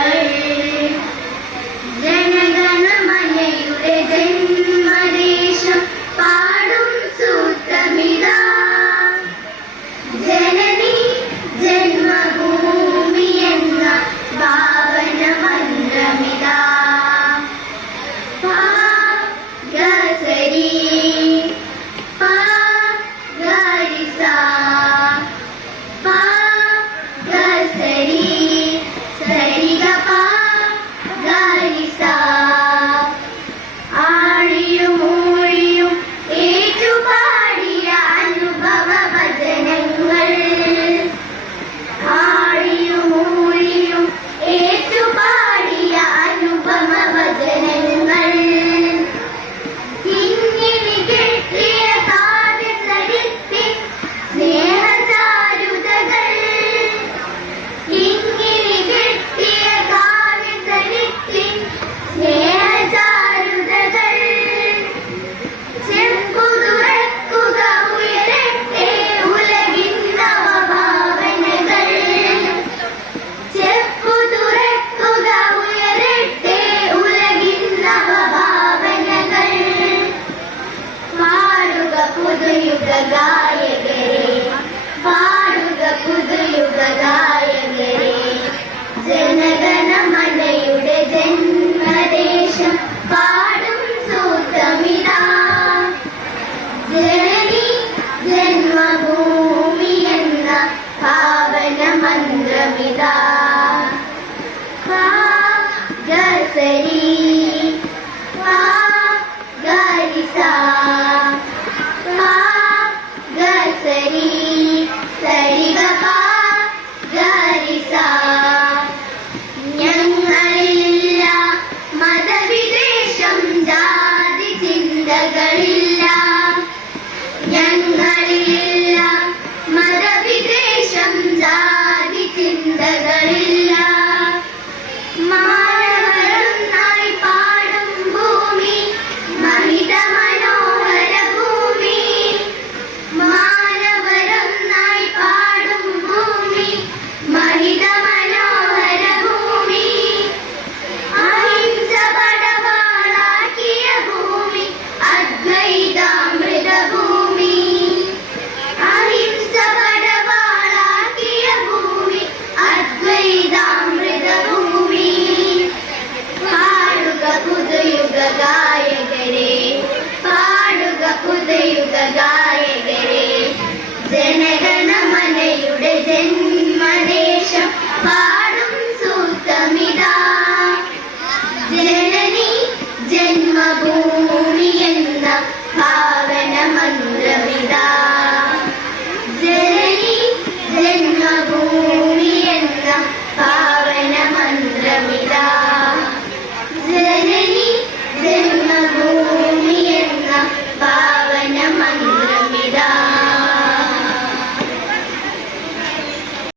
Hare ഗായകരെ പാടുക പുതുയുഗ ഗായകരെ ജനഗണ ജന്മദേശം പാടും സൂത്രമിതാ. Hey! യുഗ ഗായകരെ ജനക